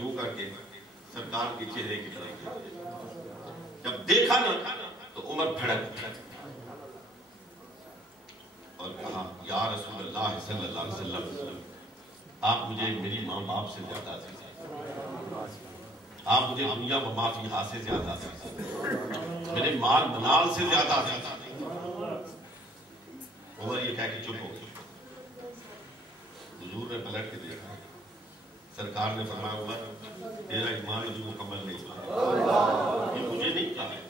یوں کر کے سرکار کے چہرے کی طرف جب دیکھا نا تو عمر بھڑک اور کہا یا رسول اللہ صلی اللہ علیہ وسلم آپ مجھے میری ماں باپ سے زیادہ عزیز ہیں، آپ مجھے دنیا و ما فیہا سے زیادہ عزیز ہیں، میرے مال منال سے زیادہ عزیز ہیں۔ عمر یہ کہہ کے چپ ہو گئے۔ حضور نے پلٹ کے دیکھا، سرکار نے فرمایا عمر تیرا ایمان ابھی مکمل نہیں ہوا۔ یہ مجھے نہیں کہا ہے،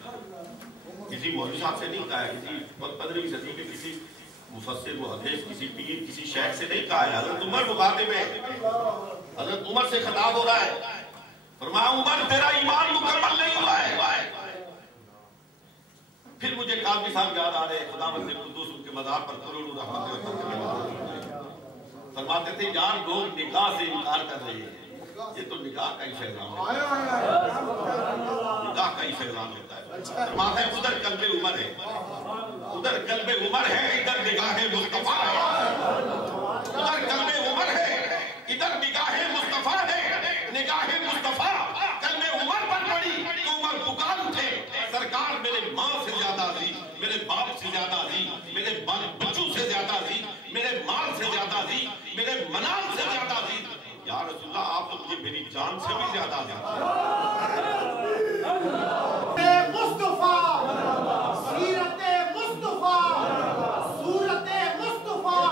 کسی مولوی صاحب سے نہیں کہا ہے، کسی 15ویں صدی کے کسی مفسر محدث کسی پیر کسی شیخ سے نہیں کہا ہے، حضرت عمر مخاطب ہے، حضرت عمر سے خطاب ہو رہا ہے۔ فرمایا عمر تیرا ایمان مکمل نہیں ہوا ہے۔ پھر مجھے قاضی صاحب یاد آ رہے ہیں، خداوند قدوس ان کے مزار پر کروڑوں رحمت فرماتے تھے یار لوگ نکاح سے انکار کر رہے ہیں، یہ تو نکاح کا ہی فیضان ہے، نکاح کا ہی فیضان ہوتا ہے۔ فرماتے ہیں ادھر قلب عمر ہے، ادھر قلب عمر ہے، ادھر نگاہ مصطفیٰ ہے، ادھر قلب عمر ہے، ادھر نگاہ مصطفیٰ ہے، نگاہ مصطفیٰ قلب عمر پر پڑی تو عمر پکار اٹھے سرکار میرے ماں سے زیادہ عزیز، میرے باپ سے زیادہ عزیز، میرے بچوں سے زیادہ عزیز، میرے مال سے زیادہ عزیز، میرے منال سے زیادہ عزیز، یا رسول اللہ آپ تو مجھے میری جان سے بھی زیادہ عزیز مصطفیٰ سیرت مصطفیٰ صورت مصطفیٰ۔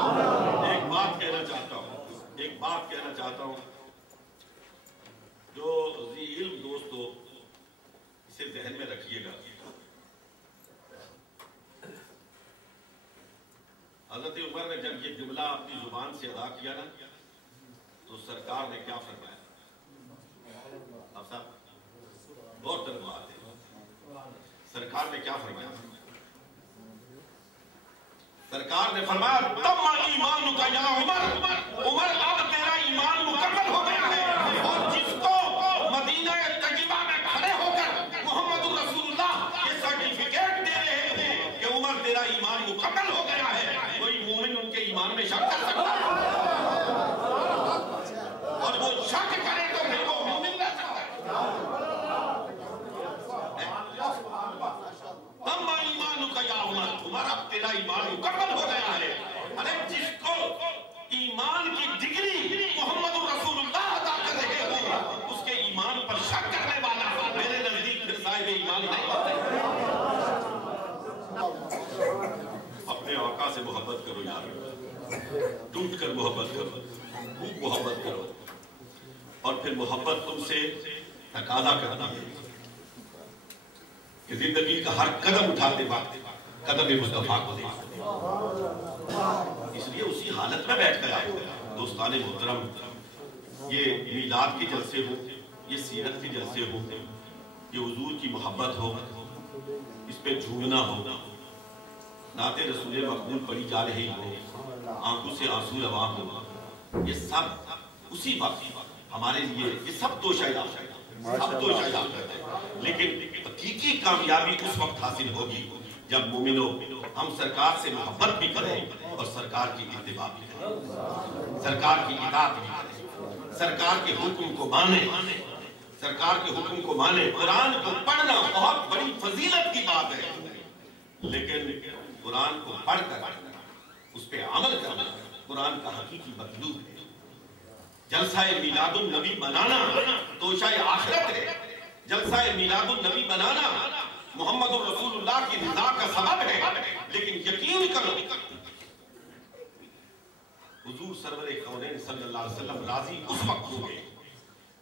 ایک بات کہنا چاہتا ہوں جو ذی علم دوست ہو اسے ذہن میں رکھیے گا۔ حضرت عمر نے جب یہ جملہ اپنی زبان سے ادا کیا نا تو سرکار نے کیا فرمایا؟ آپ صاحب غور کریں بات ہے، سرکار نے کیا فرمایا؟ سرکار نے فرمایا تم ایمان کا یا عمر، عمر اب تیرا ایمان مکمل ہو گیا ہے، اور جس کو مدینہ طیبہ میں کھڑے ہو کر محمد رسول اللہ یہ سرٹیفکیٹ دے رہے ہیں کہ عمر تیرا ایمان مکمل ہو گیا ہے، کوئی مومن ان کے ایمان میں شک کر سکتا ہے؟ اور وہ شک کرے تو پھر وہ مومن رہ سکتا ہے؟ اما ایمان کا یا عمر، عمر اب تیرا ایمان مکمل ہو گیا ہے۔ ارے جس کو ایمان کی ڈگری محمد رسول اللہ عطا کر رہے ہو اس کے ایمان پر شک کرنے والا میرے نزدیک پھر صاحب ایمان نہیں ہوتا۔ اپنے آقا سے محبت کرو یار، ٹوٹ کر محبت کرو، خوب محبت کرو، اور پھر محبت تم سے تقاضا کرنا ہے کہ زندگی کا ہر قدم اٹھاتے وقت قدم مصطفیٰ کو دیکھو۔ اس لیے اسی حالت میں بیٹھ کر آئے دوستان محترم، یہ میلاد کے جلسے ہو، یہ سیرت کے جلسے ہو، یہ حضور کی محبت ہو، اس پہ جھومنا ہو، نعت رسول مقبول پڑھی جا رہی ہو، آنکھوں سے آنسو رواں ہو، یہ سب اسی وقت ہمارے لیے یہ سب تو شاید ہے، لیکن حقیقی کامیابی اس وقت حاصل ہوگی جب مومنوں ہم سرکار سے محبت بھی کریں اور سرکار کی اتباع بھی کریں، سرکار کی اطاعت بھی کریں، سرکار کے حکم کو مانیں، سرکار کے حکم کو مانیں۔ قرآن کو پڑھنا بہت بڑی فضیلت کی بات ہے، لیکن قرآن کو پڑھ کر اس پہ عمل کرنا قرآن کا حقیقی مطلوب ہے۔ جلسہ میلاد النبی بنانا توشہ آخرت ہے، جلسہ میلاد النبی بنانا محمد رسول اللہ کی رضا کا سبب ہے، لیکن یقین کرو حضور سرور کونین صلی اللہ علیہ وسلم راضی اس وقت ہو گئے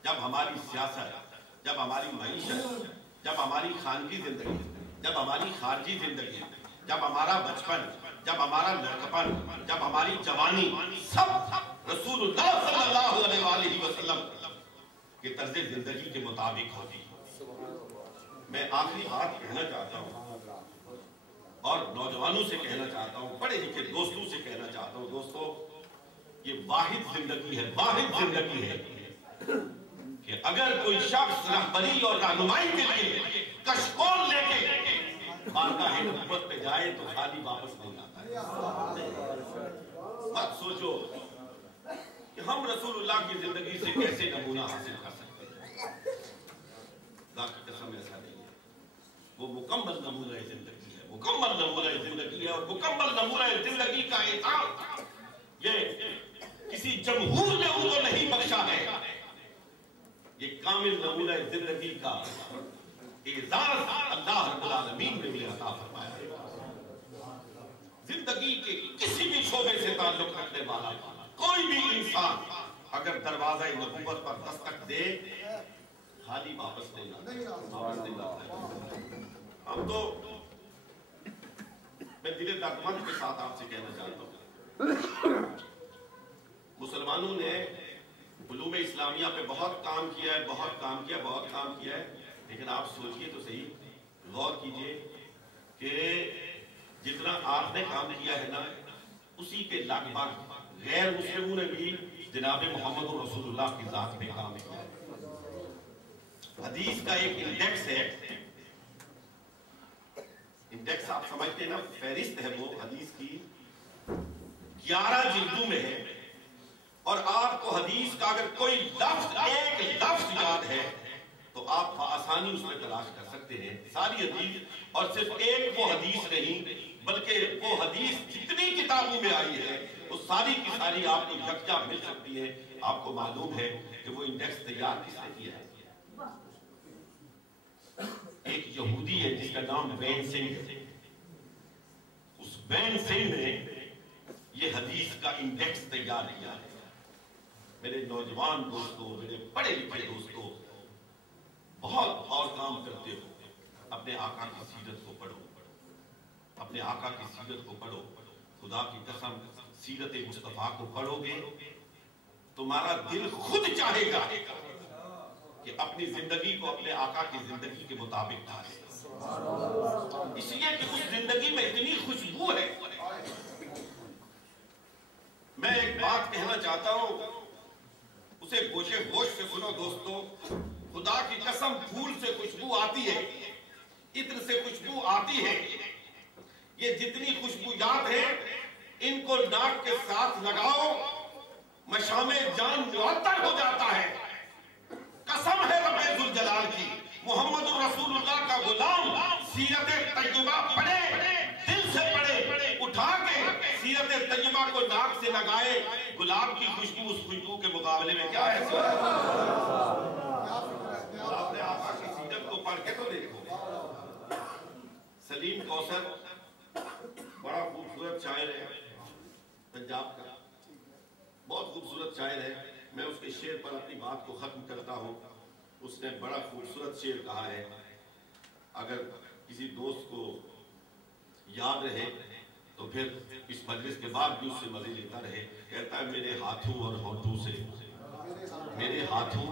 جب ہماری سیاست، جب ہماری معیشت، جب ہماری خانگی زندگی، جب ہماری خارجی زندگی، جب ہمارا بچپن، جب ہمارا لڑکپن، جب ہماری جوانی سب رسول اللہ صلی اللہ علیہ وآلہ وسلم کے طرز زندگی کے مطابق ہوتی۔ میں آخری بات کہنا چاہتا ہوں اور نوجوانوں سے کہنا چاہتا ہوں، پڑھے لکھے دوستوں سے کہنا چاہتا ہوں، دوستو یہ واحد زندگی ہے کہ اگر کوئی شخص رہبری اور رہنمائی کے لیے کشکول لے کے بارگاہ نبوت پہ جائے تو خالی واپس نہیں آتا ہے۔ مت سوچو کہ ہم رسول اللہ کی زندگی سے کیسے نمونہ حاصل کر سکتے ہیں، خدا کی قسم ایسا نہیں ہے. وہ مکمل نمونہ زندگی ہے, مکمل نمونہ زندگی ہے, اور مکمل نمونہ زندگی کا اعزاز یہ کسی جمہور نے ان کو نہیں بخشا ہے. یہ کامل نمونہ زندگی کا اعزاز اللہ رب العالمین نے بھی عطا فرمایا ہے. زندگی کے کسی بھی شعبے سے تعلق رکھنے والا کوئی بھی انسان اگر دروازہ نبوت پر دستک دے خالی واپس نہیں لاتا. ہم تو میں دل دردمند کے ساتھ آپ سے کہنا چاہتا ہوں, مسلمانوں نے علوم اسلامیہ پہ بہت کام کیا ہے, بہت کام کیا ہے, لیکن آپ سوچئے تو صحیح, غور کیجئے کہ جتنا آپ نے کام کیا ہے نا اسی کے لگ بھگ غیر مسلموں نے بھی جناب محمد رسول اللہ کی ذات پہ کام کیا ہے. حدیث کا ایک انڈیکس ہے, انڈیکس آپ سمجھتے ہیں نا, فہرست ہے وہ حدیث کی, 11 جلدوں میں ہے, اور آپ کو حدیث کا اگر کوئی لفظ ایک لفظ یاد ہے تو آپ آسانی اس میں تلاش کر سکتے ہیں ساری حدیث. اور صرف ایک وہ حدیث نہیں بلکہ وہ حدیث جتنی کتابوں میں آئی ہے وہ ساری کی ساری آپ کو یکجا مل سکتی ہے. آپ کو معلوم ہے کہ وہ انڈیکس تیار کس نے کیا ہے؟ ایک یہودی ہے جس کا نام وین سنگھ ہے. اس وین سنگھ نے یہ حدیث کا انڈیکس تیار کیا ہے. میرے نوجوان دوستوں, میرے پڑھے لکھے دوستوں, بہت اور کام کرتے ہو, اپنے آقا کی سیرت کو پڑھو, اپنے آقا کی سیرت کو پڑھو. خدا کی قسم سیرت مصطفیٰ کو پڑھو گے تمہارا دل خود چاہے گا کہ اپنی زندگی کو اپنے آقا کی زندگی کے مطابق ڈھالے, اس لیے کہ اس زندگی میں اتنی خوشبو ہے. میں ایک بات کہنا چاہتا ہوں, اسے گوشے گوش سے سنو دوستو. خدا کی قسم پھول سے خوشبو آتی ہے, عطر سے خوشبو آتی ہے. یہ جتنی خوشبویات ہیں ان کو ناک کے ساتھ لگاؤ, مشام جان معطر ہو جاتا ہے. قسم ہے رب ذوالجلال کی, محمد رسول اللہ کا غلام سیرت طیبہ پڑھے, دل سے پڑھے, اٹھا کے سیرت طیبہ کو ناک سے لگائے, گلاب کی خوشبو اس خوشبو کے مقابلے میں کیا ہے؟ آپ نے آقا کی سیرت کو پڑھ کے تو دیکھو. سلیم کوثر بڑا خوبصورت شاعر ہے پنجاب کا, بہت خوبصورت شاعر ہے. میں اس کے شعر پر اپنی بات کو ختم کرتا ہوں. اس نے بڑا خوبصورت شعر کہا ہے, اگر کسی دوست کو یاد رہے تو پھر اس مجلس کے بعد بھی اس سے مزے لیتا رہے. کہتا ہے میرے ہاتھوں اور ہونٹوں سے, میرے ہاتھوں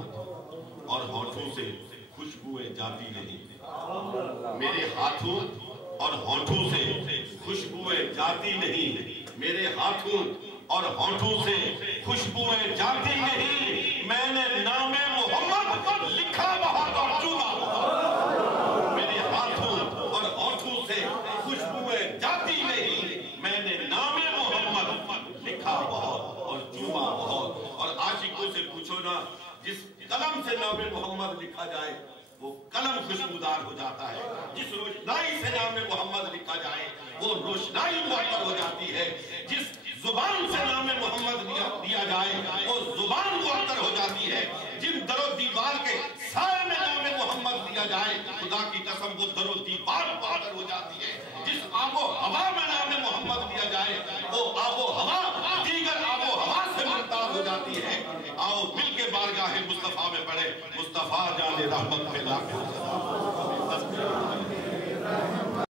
اور ہونٹوں سے خوشبوئیں جاتی نہیں, میرے ہاتھوں اور ہونٹوں سے خوشبوئیں جاتی نہیں, میرے ہاتھوں اور ہونٹوں سے خوشبوئیں جاتی نہیں. میں نے نام محمد لکھا بہت اور چوما بہت. میرے ہاتھوں اور ہونٹوں سے خوشبوئیں جاتی نہیں, میں نے نام محمد لکھا بہت اور چوما بہت. اور عاشقوں سے پوچھو نا, جس قلم سے نام محمد لکھا جائے وہ قلم خوشبودار ہو جاتا ہے, جس روشنائی سے نام محمد لکھا جائے وہ روشنائی معطر ہو جاتی ہے, جس زبان سے نام محمد دیا جائے وہ زبان معطر ہو جاتی ہے, جن در و دیوار کے سائے میں نام محمد دیا جائے خدا کی قسم وہ در و دیوار معطر ہو جاتی ہے, جس آب و ہوا میں نام محمد دیا جائے وہ آب و ہوا دیگر آب و ہوا سے مرتاح ہو جاتی ہے. آؤ مل کے بارگاہ مصطفیٰ میں پڑھے, مصطفیٰ جان رحمت پہ لاکھوں